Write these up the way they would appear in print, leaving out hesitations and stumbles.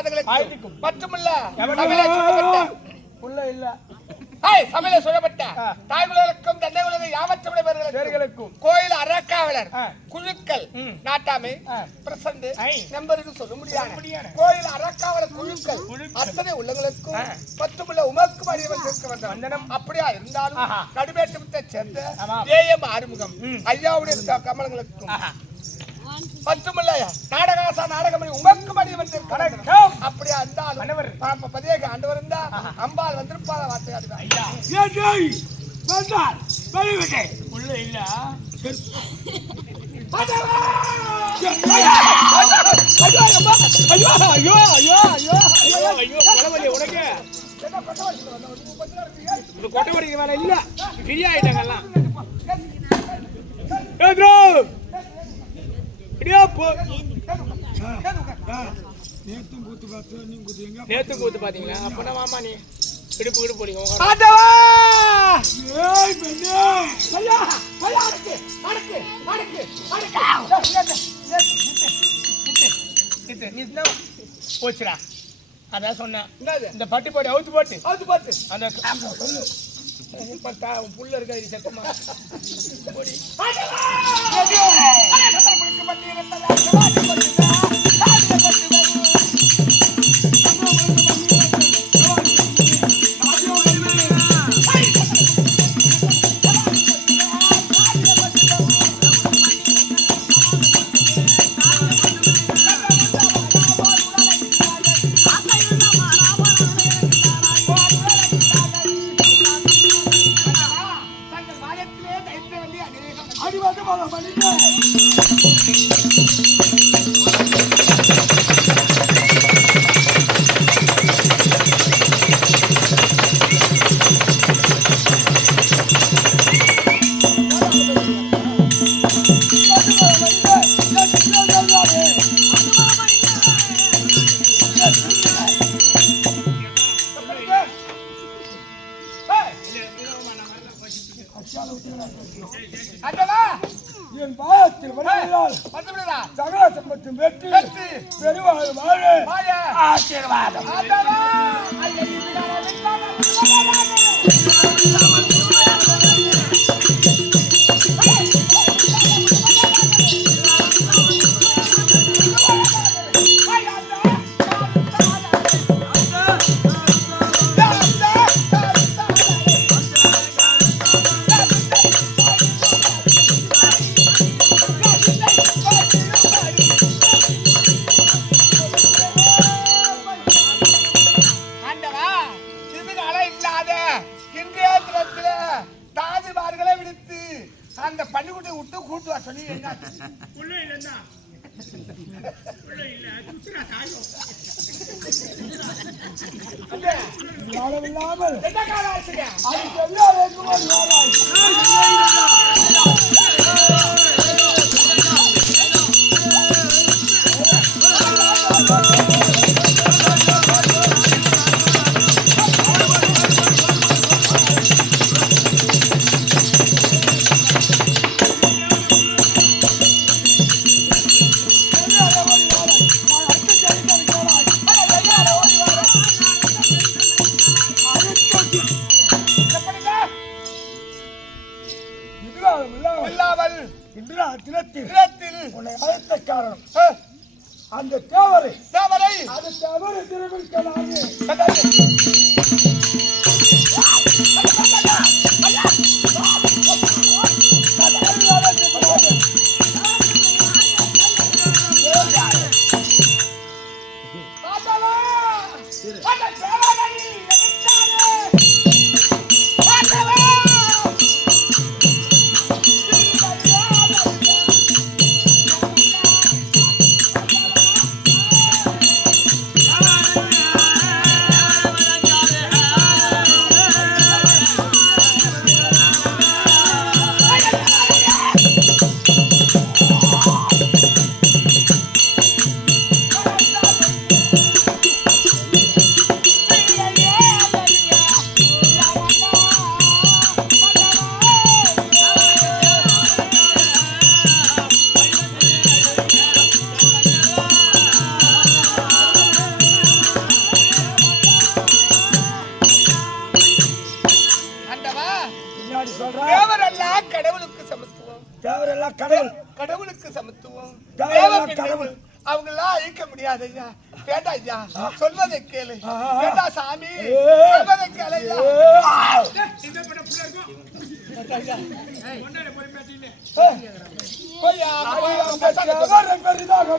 ஆசீர்வாதங்களுக்கு மட்டுமல்ல உள்ள இல்ல சமையல சொல்லப்பட்ட தாய்குலருக்கும் தந்தை குலருக்கும் யாவற்றமுடைய பேர்களுக்கும் கோயில் அறக்காவலர் குழுக்கள் நாட்டாமை பிரசண்ட் நம்பருக்கு சொல்ல முடியாது கோயில் அறக்காவலர் குழுக்கள் அத்தனை உள்ளங்களுக்கும் பத்துமுள்ள உமக்கும் அறிவதற்கு வந்த அப்படியா இருந்தாலும் நடுவேட்டத்தை சேர்ந்த ஏஎம் ஆறுமுகம் ஐயாவுடைய கமலங்களுக்கும் பத்துமுள்ள நாடகாசா நாடகமணி உமக்கும் அறிவதற்கு அப்படியா இருந்தாலும் பதிவேக ஆண்டு இருந்தா அம்பாள் வந்திருப்பாத வார்த்தை உள்ள இல்ல கொட்டவடிக்கு வேலை இல்ல ஃப்ரீயா ஆயிட்டாங்கல்லாம் நேத்து கூத்து பாத்தீங்களா அப்பனா மாமா நீ இடுப்பு இடுப்பு போடுங்க போச்சுடா அதான் சொன்னேன் இந்த பட்டி போட்டு அவுத்து போட்டு அந்த புள்ள இருக்காது சத்தமா என் பாதத்தில் சகல சம்பத்தும் வெற்றி பெருவாழ் வாழ ஆசீர்வாதம். அந்த பள்ளிக்கூட்டை விட்டு கூட்டு வர சொல்லி என்ன அந்த தேவரை அது தவறு திருவிழாவே முடியாதையா வேண்டா ஐயா சொல்வதை கேளு வேண்டா சாமி சொல்வதை கேளு ஐயா இந்த பண்ண புள்ள இருக்கும் ஒண்ணால போய் பேட்டினே போயா பெரிதாக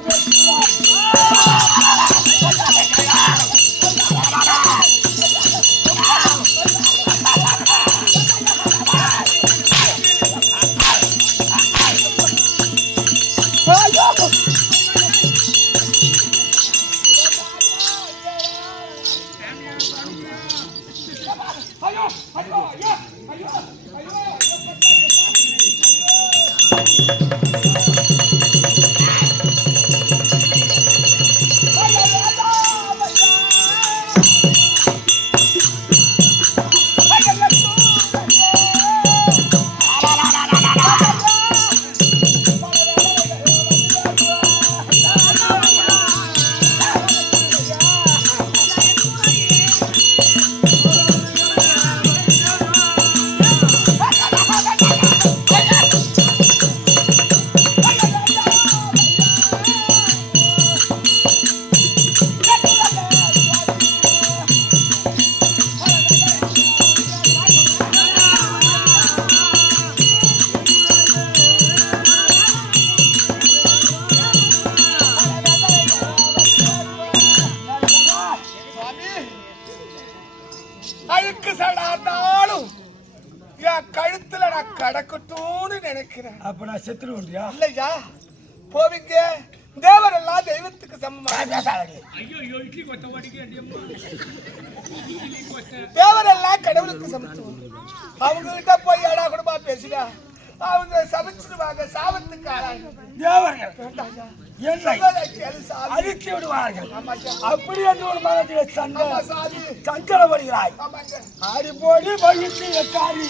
அழுக்கு சடாந்தாலும் என் கழுத்துல நான் கடக்கட்டும்னு நினைக்கிறேன். அப்ப நான் செத்துருவேன்றியா? இல்லையா போவீங்க தேவரெல்லாம் தெய்வத்துக்கு சமமா ஐயோ இட்லி கொத்த வாடிக்கு அடியம்மா இட்லி கொத்த தேவரெல்லாம் கடவுளுக்கு சமத்துவம். அவங்க கிட்ட போய் ஏடா கூடமா பேசினா அவங்க சமைச்சிடுவாங்க சாபத்துக்கு ஆளாங்க. தேவர்கள் என்னை கேளு சாமி. அழித்து விடுவார்கள். ஆமாங்க. அப்படி என்று ஒரு மனதிலே சண்டை ஆமா சாமி. சங்கடப்படுகிறாய். ஆமாங்க. ஆடி போடி வகித்து எக்காரி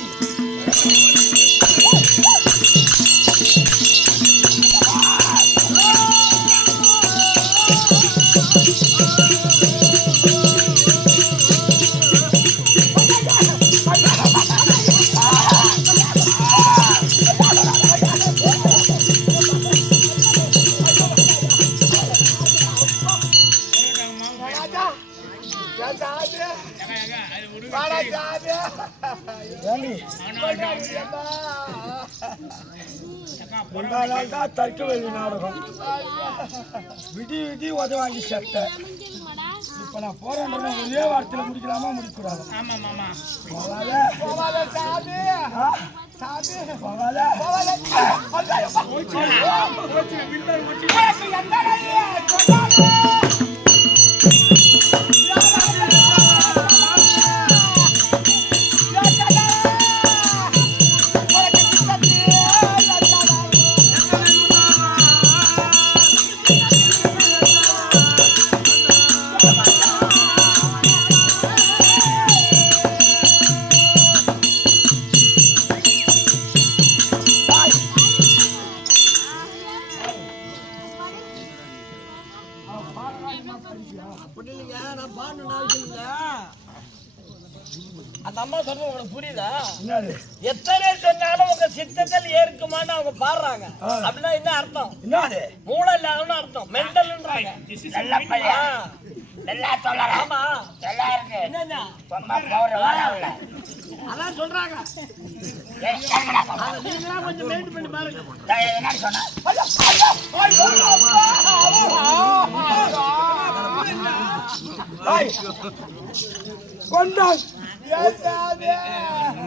ராஜா ராஜா அது ஒரு வாடா சாமி. ஏண்டி கொண்டாடியம்மா. முன்னாள் தர்க்க வேலி நாடகம் விடி விடி உதவாங்கி செத்த. இப்ப நான் போறேன் ஒரே வார்த்தையில முடிக்கலாமா முடிக்கூடாது? ஆமா மாமா போகாத போவாத சாமி. ஆ? சாமி போகாத போவாத. போச்சு வில்லர் போச்சு உனக்கு எந்த கையே கொண்டாடு. அந்த அம்மா சொல்றது உங்களுக்கு புரியுதா? என்னது எத்தனை சொன்னாலும் உங்க சித்தத்தில் ஏற்குமான்னு அவங்க பாடுறாங்க. ஆ. அப்படின்னா என்ன அர்த்தம்? என்னது மூளை இல்லாதவன்னு அர்த்தம், மென்டல்ன்றாங்க. ஆமா என்னன்னா அதான் சொல்றாங்க. அதை நீங்களா கொஞ்சம் மெயின்டைன் பண்ணி பாருங்க. கொண்டா ஏன் சாமி?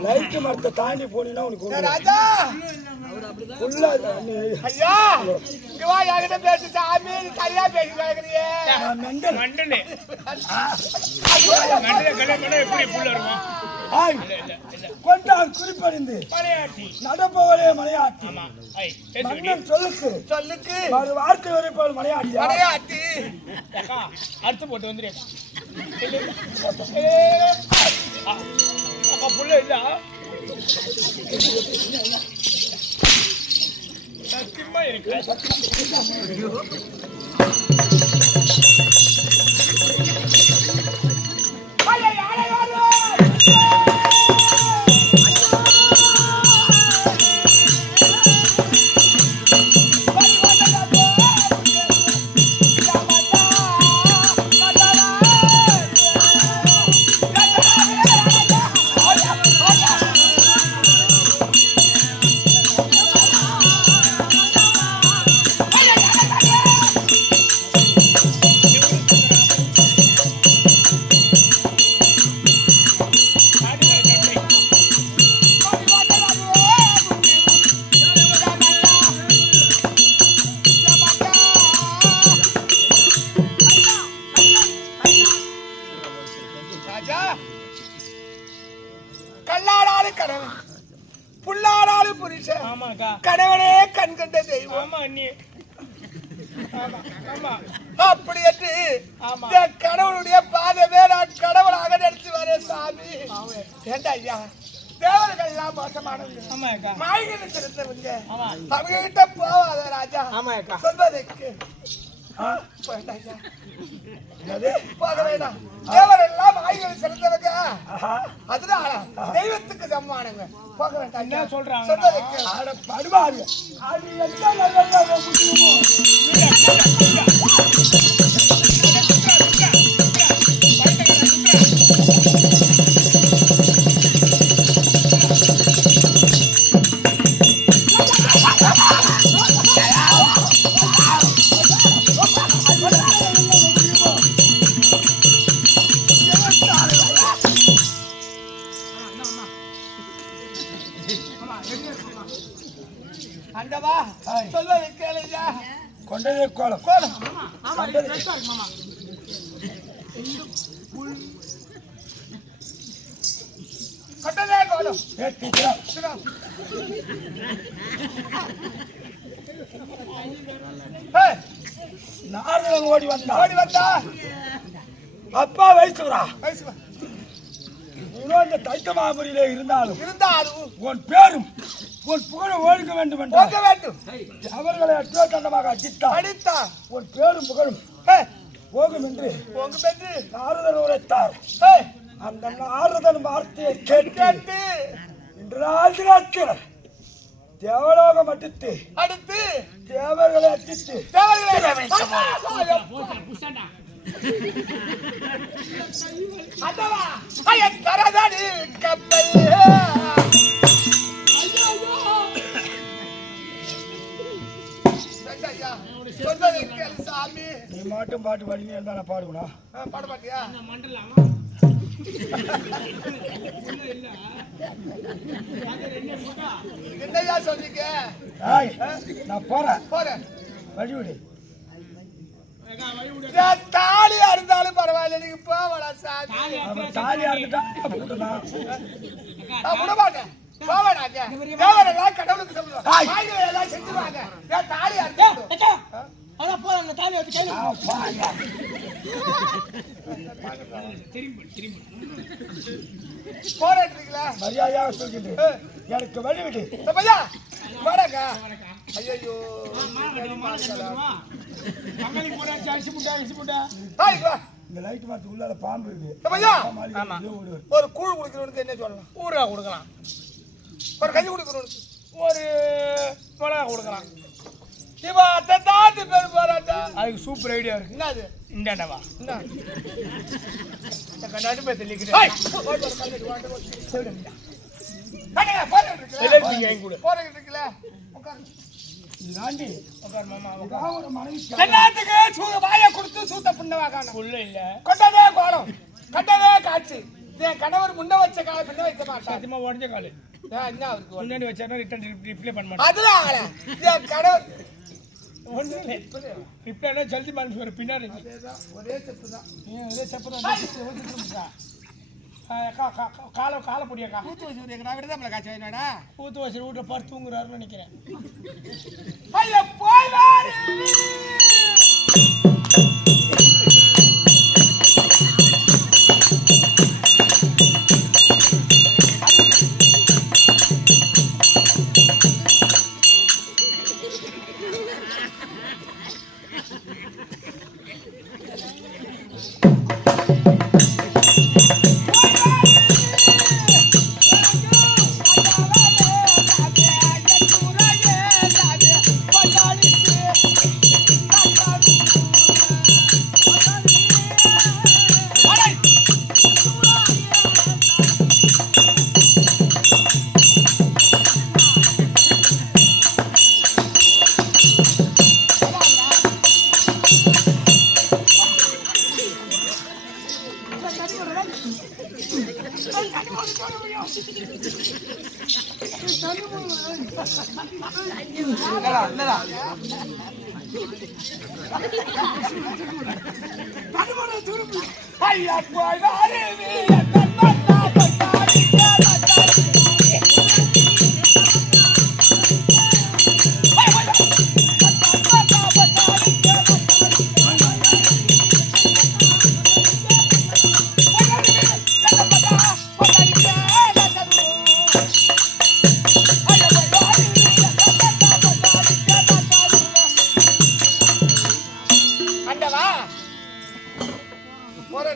லைட் மரத்தை தாண்டி போனீங்கன்னா உனக்கு ஏ ராஜா ஃபுல்லா ஐயா இங்க வா என்கிட்ட பேசு சாமி. நீ சரியா பேசி கிடக்குறியே. மெண்டல் மண்டலே மண்டலே கல்யாணம் எப்படி புள்ள இருக்கும் ஆய் கொண்டா குறிப்பறிந்து மலையாட்டி நடப்பவரே மலையாட்டி ஆமா ஐ பேசி மன்னன் சொல்லுக்கு சொல்லுக்கு ஒரு வார்த்தை வரைப்பவர் மலையாட்டியா மலையாட்டி. அக்கா அடுத்து போட்டு வந்துரு அக்கா புள்ள இல்ல சத்தியமா இருக்கு ராஜா கல்லாடாலும் கணவன் புல்லாடாலும் புருஷன் ஆமாக்கா கணவனே கண் கண்ட தெய்வம் ஆமா அண்ணி ஆமா ஆமா அப்படி என்று ஆமா. இந்த கடவுளுடைய பாதமே நான் கடவுளாக நினைச்சு வரேன் சாமி ஏண்டா ஐயா தேவர்கள் எல்லாம் மோசமானவங்க ஆமாக்கா மாய்களை சிறந்தவங்க ஆமா அவங்க கிட்ட போவாத ராஜா ஆமாக்கா சொல்வதற்கு போயிட்டா ஐயா. போக வேண்டாம் தேவரெல்லாம் மாய்களை சிறந்தவங்க அதனால தெய்வத்துக்கு சம்மானங்க போக வேண்டாம் என்ன சொல்றாங்க? சொல்வதற்கு அட படுவாரு அது எந்த நல்ல முடியுமோ அண்டவா சொல்வதை கேளுயா கொண்டதே கோலம் கோலம் கொண்டதே கோலம் ஏற்றிக்கிறோம் நாரதன் ஓடி வந்தா ஓடி வந்தா அப்பா வயசுரா வயசு இன்னும் இந்த தைத்த மாபுரியிலே இருந்தாலும் இருந்தாலும் உன் பேரும் உன் புகழும் ஒழுங்க வேண்டும் போக என்றால் வேண்டும் அவர்களை அற்றோ தண்டமாக அடித்தார் அடித்தா உன் பேரும் புகழும் போகும் என்று உங்க பெற்று நாரதன் உரைத்தார் அந்த நாரதன் வார்த்தையை கேட்டு கேட்டு இன்று ராஜராஜர் தேவலோகம் அடித்து அடுத்து தேவர்களை அடித்து தேவர்களை அண்டவா ஐயன் தரதடி கப்பல் சொல்வதை கேளு சாமி நீ மாட்டும் பாட்டு பாடினே இருந்தா நான் பாடுவேனா பாட மாட்டியா என்னையா சொன்னீங்க ஏய் நான் போறேன் போறேன் வழிவிடு தாலியா இருந்தாலும் பரவாயில்ல நீங்க போவடா சாமி அவன் தாலியா இருந்துட்டா போட்டுனா நான் விட மாட்டேன் போவடாங்க தேவரெல்லாம் கடவுளுக்கு சொல்லுவாங்க ஆயுதம் எல்லாம் செஞ்சுருவாங்க தாலியா இருந்தாலும் அதான் போறாங்க தாலி வச்சு கையில போராடுறீங்களா மரியாதையாக சொல்கின்றேன் எனக்கு வழிவிடு பையா வடங்க ஐயோ இந்த லைட் மாத்து உள்ளால பாம்பு இருக்கு பையா ஆமா. ஒரு கூழ் குடிக்கிறவனுக்கு என்ன சொல்லலாம் ஊரா கொடுக்கலாம் ஒரு கஞ்சி குடிக்கிறவனுக்கு ஒரு மிளகா கொடுக்கலாம் இவன் அத்தை தாத்து பேர் போராட்டா அதுக்கு சூப்பர் ஐடியா இருக்கு என்னது இந்தாண்டவா என்ன இந்த கண்ணாடி போய் தெளிக்கிறேன் போராடிட்டு இருக்குல்ல தாண்டி உட்கார் மாமா ஒரு மனைவி எல்லாத்துக்கு சூத வாயை கொடுத்து சூத்த புண்ணவா காணும் உள்ள இல்ல கொண்டதே கோலம் கண்டதே காட்சி என் கணவர் முன்ன வச்ச கால பின்ன வைக்க மாட்டான் சத்தியமா உடஞ்ச காலு என்ன அவருக்கு முன்னாடி வச்சாருன்னா ரிட்டர்ன் ரிப்ளை பண்ண மாட்டேன் அதுதான் என் கணவர் ஒன்றும் இல்லை ரிப்ளைனா ஜல்தி பண்ணி வர பின்னாடி ஒரே செப்பு தான் ஒரே செப்பதான் காலை காலை பொடியாக்கா ஊத்து வச்சு நான் விட தான் காய்ச்சி வேணாடா ஊத்து வச்சு வீட்டை பார்த்து தூங்குறாருன்னு நினைக்கிறேன் ஐயா போய் வாரு ஐயா போய் அருவி எத்தன் மண்ணா பட்டாடிக்க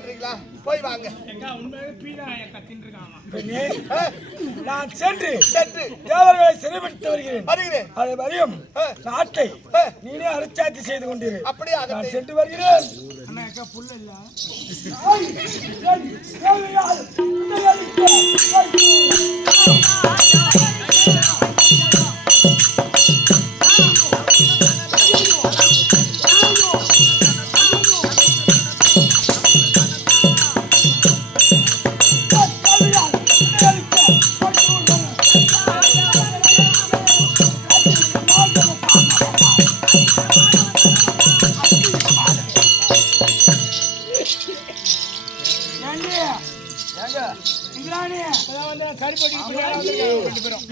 போறீங்களா? போய் வாங்க. எங்க உண்மையிலே பீனாய கத்தின்னு இருக்காமா. பெண்ணே, நான் சென்று சென்று தேவர்களை சிறைபிடித்து வருகிறேன். வருகிறேன். அதை வரையும் நாட்டை நீனே அரிச்சாட்சி செய்து கொண்டிரு. அப்படியே நான் அதை சென்று வருகிறேன். அண்ணா எங்க புள்ள இல்ல. கருப்படி ரெண்டு பேரும்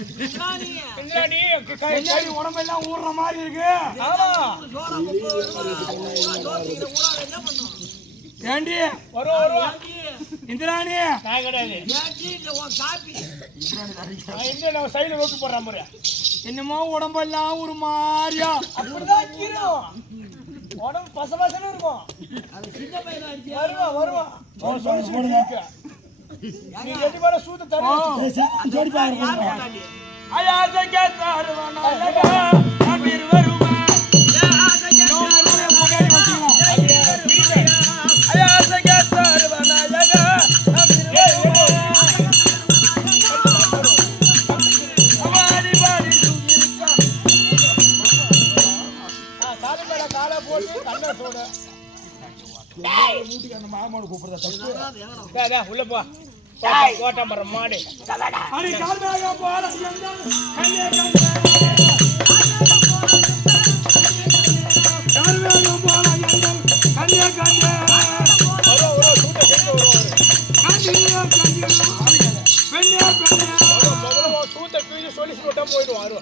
பின்னாடி உடம்பெல்லாம் ஊறுற மாதிரி இருக்கு. ஆமா ஏண்டி வரும் இந்திராணி நான் கிடையாது. நான் சைடுல ரோட்டு போடுறான் முறை என்னமோ உடம்பெல்லாம் ஒரு மாதிரியா அப்படிதான் கீரும். உடம்பு பசபசன்னு இருக்கும். வருவான் வருவான் அவன் சொல்லி சொல்லிருக்க. நீ ரெண்டு பேரும் சூத்த தருவான். ஜோடி பாருங்க. காலை போட்டு கண்ணை சோட அந்த மாமாவோட கூப்பிடுறத உள்ள போ. ஓட்டம் போற மாடு அடி கால்மாக போற சூத்த கீழே சொல்லி போட்டா போயிடுவான்.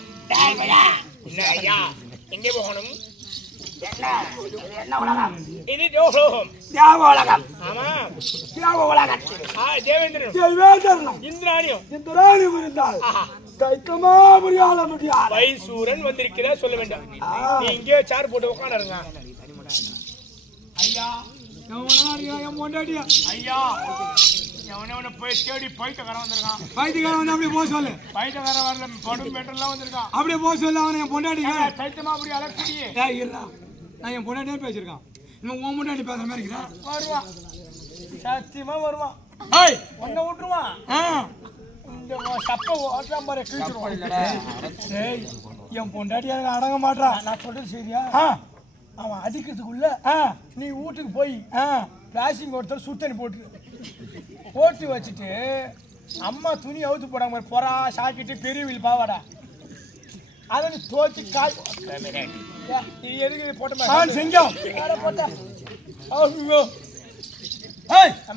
எங்கே போகணும்? இது தேவலோகம். தேவலோகம். ஆமா தேவலோகத்தில் தேவேந்திரனும் இந்திராணியும் இருந்தால் தைத்தமா முடியாத முடியாது. வைசூரன் வந்திருக்கிறா சொல்ல வேண்டாம். நீ இங்கே சார் போட்டு உட்காந்துருங்க. ஐயா ஐயா எவனவனை போய் தேடி பைத்தியக்காரன் வந்திருக்கான். பைத்தியக்காரன் வந்து அப்படியே போக சொல்லு. பைத்தியக்காரன் வரல படும் பெட்ரோல்லாம் வந்திருக்கான். அப்படியே போக சொல்லு. அவன் என் பொண்டாடி தைத்தமா அப்படி அலக்கூடிய நான் என் பொண்டாட்டியே பேசியிருக்கான். இன்னும் உன் முன்னாடி பேசுற மாதிரி இருக்கிறான். வருவான் சத்தியமா வருவான். ஒன்ன விட்டுருவான். இந்த சப்ப ஓட்டாம் பாரு கிழிச்சிருவான். என் பொண்டாட்டி அடங்க மாட்டான். நான் சொல்றது சரியா? அவன் அடிக்கிறதுக்குள்ள நீ வீட்டுக்கு போய் பிளாஸ்டிக் ஒருத்தர் சுத்தணி போட்டு வச்சுட்டு அம்மா துணி அவுத்து போடாம பொறா சாக்கிட்டு பெரிய வீல் பாவாடா அதை நீ தோச்சி காய் எதுக்கு போட்ட செஞ்சோம் போட்டா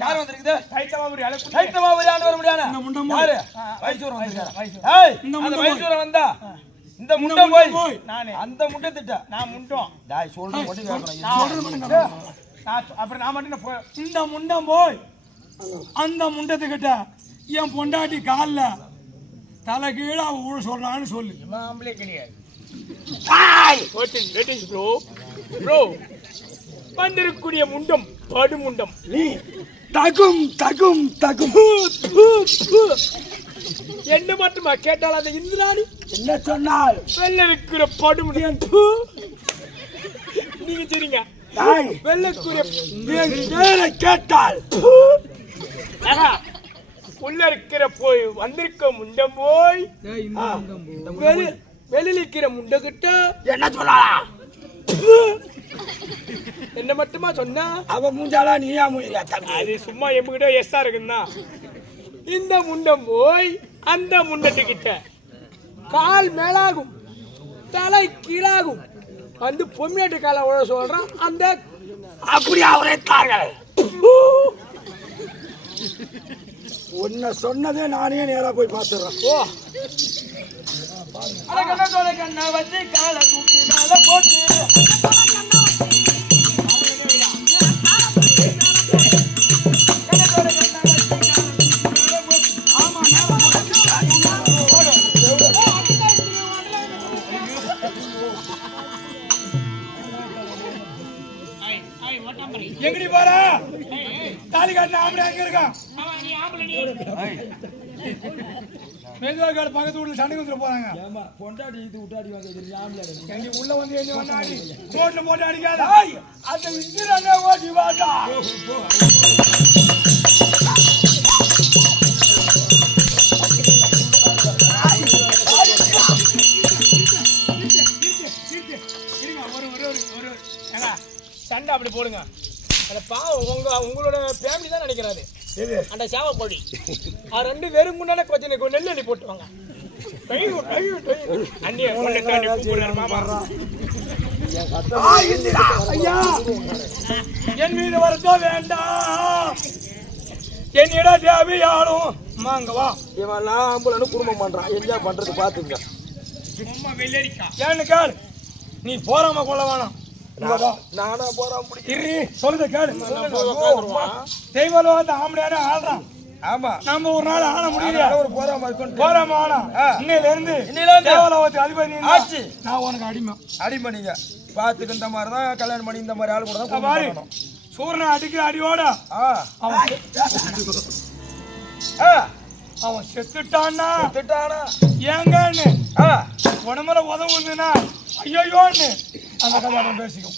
யார் வந்திருக்குது? தைத்தமாபுரி வர முடியாது. இந்த முண்டம் யாரு? வைசூரன் வந்திருக்காரு. இந்த வைசூரன் வந்தா இந்த முண்டம் போய் நானே அந்த முண்டை திட்ட நான் முண்டோம் டாய் சொல்றது மட்டும் கேட்கணும். அப்புறம் நான் மட்டும் இந்த முண்டம் போய் அந்த முண்டத்துக்கிட்ட என் பொண்டாட்டி காலில் தலை கீழே அவ ஊழ சொல்றான்னு சொல்லு. மாம்பளே கிடையாது. வந்திருக்கூடிய முண்டம் படு முண்டம் நீ தகும் தகும் தகும் என்ன மட்டுமா கேட்டால் அந்த இந்திராணி என்ன சொன்னால் வெள்ள இருக்கிற படு முண்டம் நீங்க சரிங்க வெள்ளக்குரிய கேட்டால் உள்ள இருக்கிற போய் வந்திருக்க முண்டம் போய் வெளியில இருக்கிற முண்ட கிட்ட என்ன சொல்லலாம்? என்ன மட்டுமா சொன்னா அவ மூஞ்சாலா நீயா மூஞ்சா? அது சும்மா எம்புகிட்ட எஸ்ஸா இருக்குன்னா இந்த முண்டம் போய் அந்த முண்டத்துக்கிட்ட கால் மேலாகும் தலை கீழாகும் வந்து பொம்மியாட்டு காலை உழ சொல்றான். அந்த அப்படி அவரைத்தார்கள். உன்னை சொன்னதே நானே நேரா போய் பார்த்துடுறேன். ஓ அட கண்ணத்தோட கண்ணை வச்சு காலை தூக்கி மேல போட்டு எங்கடி போற? தாலி காட்டின ஆம்பளை எங்க இருக்கான்? மேதுவாக்காடு பக்கத்து வீட்டுல சண்டை வந்துட்டு போறாங்க. பொண்டாடி இது விட்டாடி வந்து எங்க உள்ள வந்து என்ன பண்ணாடி ரோட்ல போட்டு அடிக்காத. அந்த இந்திரனே ஓடி வாடா. சண்டை அப்படி போடுங்க. அந்த பாவம் உங்களோட ஃபேமிலி தான் நினைக்கிறாரு. அந்த சேவை பொடி ரெண்டு பேரும் முன்னாலே கொஞ்சம் நெல் அள்ளி போட்டுவாங்க. என் மீது வரதோ வேண்டாம், என்னிட தேவையாலும் மாங்கவா. இவெல்லாம் ஆம்புலன்னு குடும்பம் பண்றான். என்ன பண்றது பாத்துங்க. ஏன்னு கேளு, நீ போறாம கொள்ள வேணாம். நானா போறான் சொல்லுத கேளு. தெய்வம் ஆம்பளையான ஆள்றான். ஆமா, நம்ம ஒரு நாள் ஆன முடியல. ஒரு போறாம ஆனா இன்னையில இருந்து தேவலோகத்து அதிபதி ஆச்சு. நான் உனக்கு அடிமை நீங்க பாத்துக்கு இந்த மாதிரி தான் கல்யாணம் பண்ணி இந்த மாதிரி ஆள் கூட தான் பாரு. சூரியனை அடிக்கிற அடியோட அவன் செத்துட்டான்னா ஏங்கன்னு உடம்புல உதவுதுன்னா ஐயோன்னு அந்த கல்யாணம் பேசிக்கும்.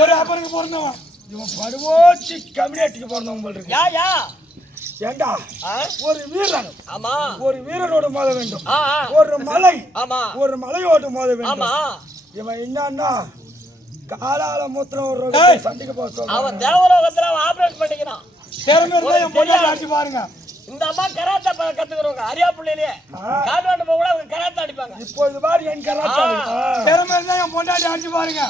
ஒரு அப்பனுக்கு பிறந்தவன் இவன் படுவோச்சி கம்யூனிட்டிக்கு பிறந்தவன் போல் இருக்கு. ஏண்டா ஒரு வீரன், ஒரு வீரனோடு மோத வேண்டும். ஒரு மலை, ஒரு மலையோடு மோத வேண்டும். இவன் என்னன்னா காலால மூத்திரம் ஒரு சண்டைக்கு போக சொல்றான். அவன் தேவலோகத்துல ஆபரேட் பண்ணிக்கிறான். அடிச்சு பாருங்க. இந்த அம்மா கராத்தா கத்துக்கிறவங்க அரியா பிள்ளையிலே கால்வாண்டு போக அவங்க கராத்தா அடிப்பாங்க. இப்போ இது மாதிரி என் கராத்தா திறமை இருந்தா என் பொண்டாட்டி அடிச்சு பாருங்க.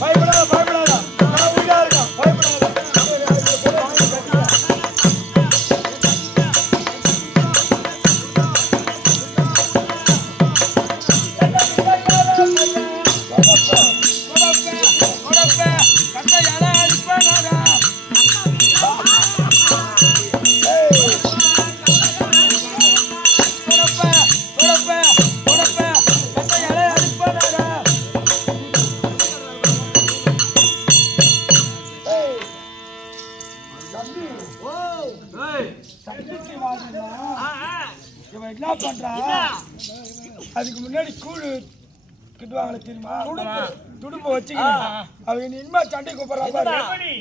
பயப்படாத பயப்படாத, நான் உயிரா இருக்கேன். பயப்படாத. என்ன பண்றான்? அதுக்கு முன்னாடி கூழு கிட்டுவாங்களே தெரியுமா? துடுப்பு வச்சுக்கிட்டு அவங்க இனிமே சண்டை கூப்பிடுறா பாரு.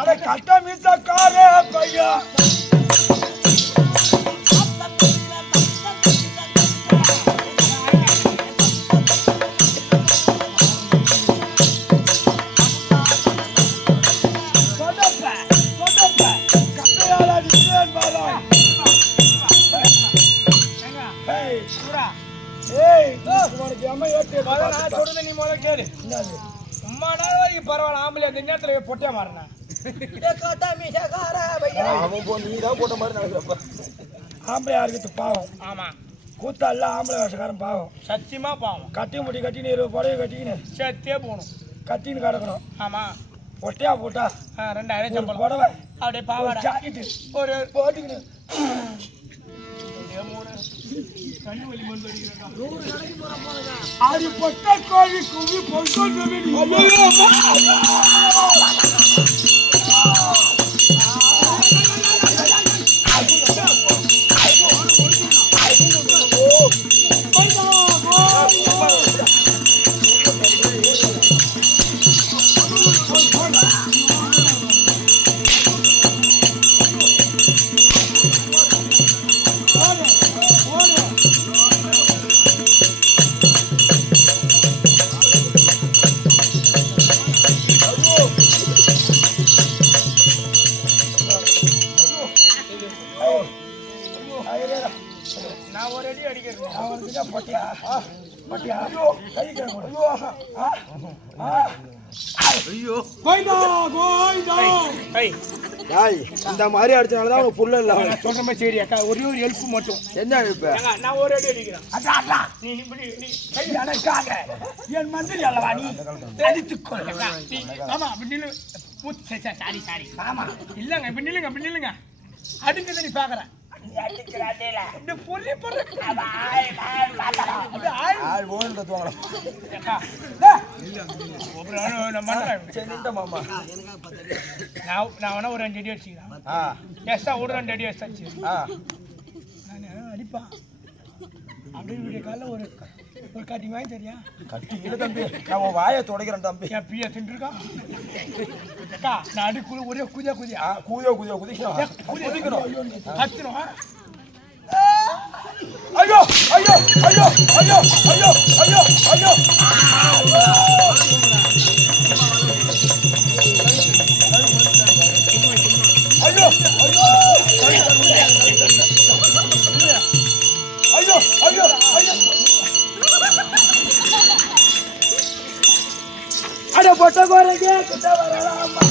அதை கட்ட மீசக்காரே பையா. பரவாயில்ல, ஆம்பளை அந்த நேரத்துல பொட்டியா மாறினா ஆம்பளை யாருக்கு பாவம். ஆமா, கூத்தா இல்ல ஆம்பளை வேஷக்காரன் பாவம். சத்தியமா பாவம். கட்டி முடி கட்டின்னு 20 புடவை கட்டிக்கின்னு சத்தியே போகணும், கத்தின்னு கிடக்கணும். ஆமா, பொட்டியா போட்டா 2000 சம்பளம் புடவை அப்படியே பாவாடை ஜாக்கெட்டு ஒரு போட்டுக்கின்னு ஆடி பொட்ட கோழி குவி பொங்கல் பட்டியா ஐயோ கை ஐயோ ஐயோ கோயிந்தா கோயிந்தா டேய் இந்த மாதிரி அடிச்சனால தான் உனக்கு புள்ள இல்ல சொல்ற மாதிரி சரி அக்கா ஒரே ஒரு ஹெல்ப் மட்டும் என்ன இப்ப நான் ஒரு அடி அடிக்கிறேன் அடா நீ கை அணைக்காத என் மந்திரி அல்லவா நீ அடித்துக்கொள் ஆமா அப்படி நில்லு சாரி ஆமா இல்லங்க இப்படி நில்லுங்க அடுக்குது நீ பாக்குறேன் இந்த பொல்லி பொருள் ஆள் ஓன் தத்துவாங்களா மாமா நான் வேணா ஒரு 2 அடி அடிச்சுக்கிறேன் எக்ஸ்ட்ரா ஒரு 2 அடி அடிச்சு நான் அடிப்பான் அப்படியே வீடியோ காலில் ஒரு கட்டிங் வாங்கி தெரியா கட்டி இல்ல தம்பி நான் உன் வாயை துடைக்கிறேன் தம்பி என் பிய தின்றுருக்கான் அக்கா நான் அடிக்குள்ள ஒரே குதியா குதிக்கணும் கத்தணும் ஐயோ ஐயோ ஐயோ ஐயோ ஐயோ ஐயோ ஐயோ ஐயோ ஐயோ ஐயோ ஐயோ அட பொட்ட கோரங்க கிட்ட வரலாமா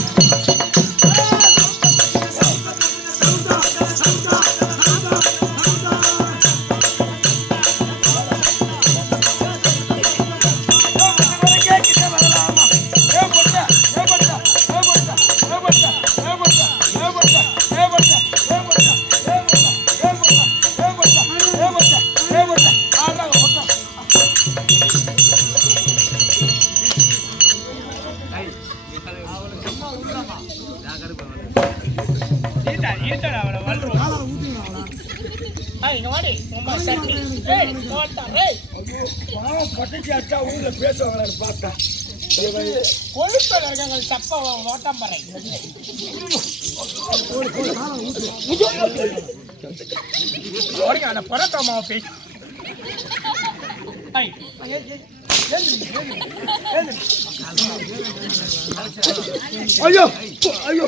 பட்டுச்சு அச்சா ஊர்ல பேசுவாங்களா பார்த்தேன் கொழுப்பில் இருக்காங்க தப்பா ஓட்டம் போறேன் அந்த பரத்தம்மா பேச ஐயோ ஐயோ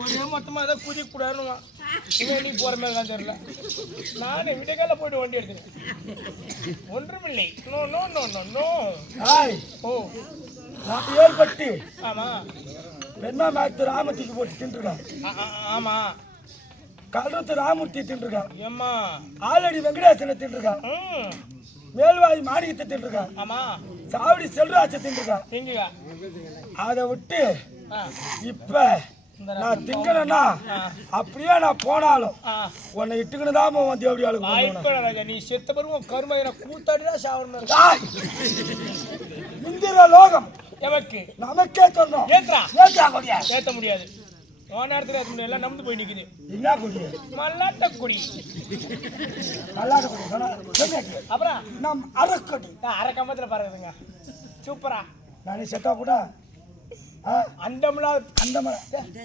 ஒரே மொத்தமா அதை குதிக்க கூடாதுன்னு நீ போற மாதிரி தான் தெரியல. நானே விடக்கால போயிட்டு வண்டி எடுத்துக்கிறேன். ஒன்றுமில்லை. No no no no no. ஓ நான் ஏற்பட்டு ஆமா என்ன மேத்து ராமத்திக்கு போட்டு தின்றுருக்கான். ஆமா கல்றத்து ராமூர்த்தி தின்றுருக்கான். ஏம்மா ஆல்ரெடி வெங்கடேசனை தின்றுருக்கான். மேல்வாய் மாணிக்கத்தை தின்றுருக்கான். ஆமா சாவடி செல்வராஜை தின்றுருக்கான். திங்குங்க. அதை விட்டு இப்ப நான் திங்கனா அப்படியே நான் போனாலும் உன்னை இட்டுக்கிட்டு தான் வந்து எப்படி ஆளுக்கு நீ செத்த பருவம் கருமையை கூத்தாடிதான் சாவணும். இந்திர லோகம் எவக்கு நமக்கே சொன்னோம். ஏத்த முடியாது. நேரத்துல ஏத்த முடியல. நம்பு போய் நிக்குது. என்ன குடி? மல்லாட்ட குடி. மல்லாட்ட குடி. அப்புறம் நம் அரக்கொடி. அரை கம்பத்துல பாருங்க. சூப்பரா நானே செத்தா கூட அண்டம்லாம்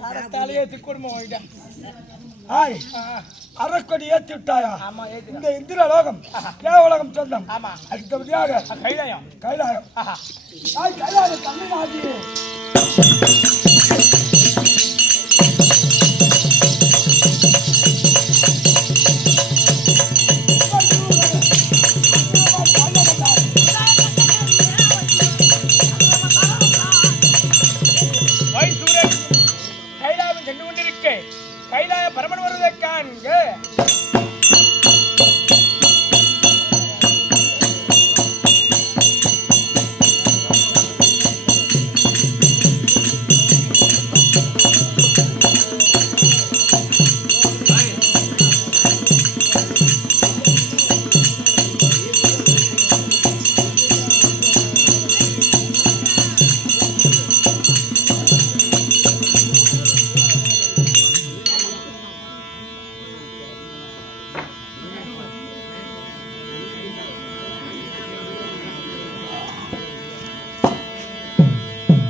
அந்த தலையே திக்குடும்பம் வாங்கிட்டா. ஆய் அரக்கொடி ஏத்தி விட்டாயா? ஆமா ஏத்தி. இந்த இந்திர லோகம் தேவலோகம் சொந்தம். ஆமா அடுத்தபடியாக கைலாயம். கைலாயம். ஆஹா ஆய் கைலாயம் தமிழ்நாடு. கைலாயம் சென்று கொண்டிருக்க கைலாய பரமன் வருவதை காண்க.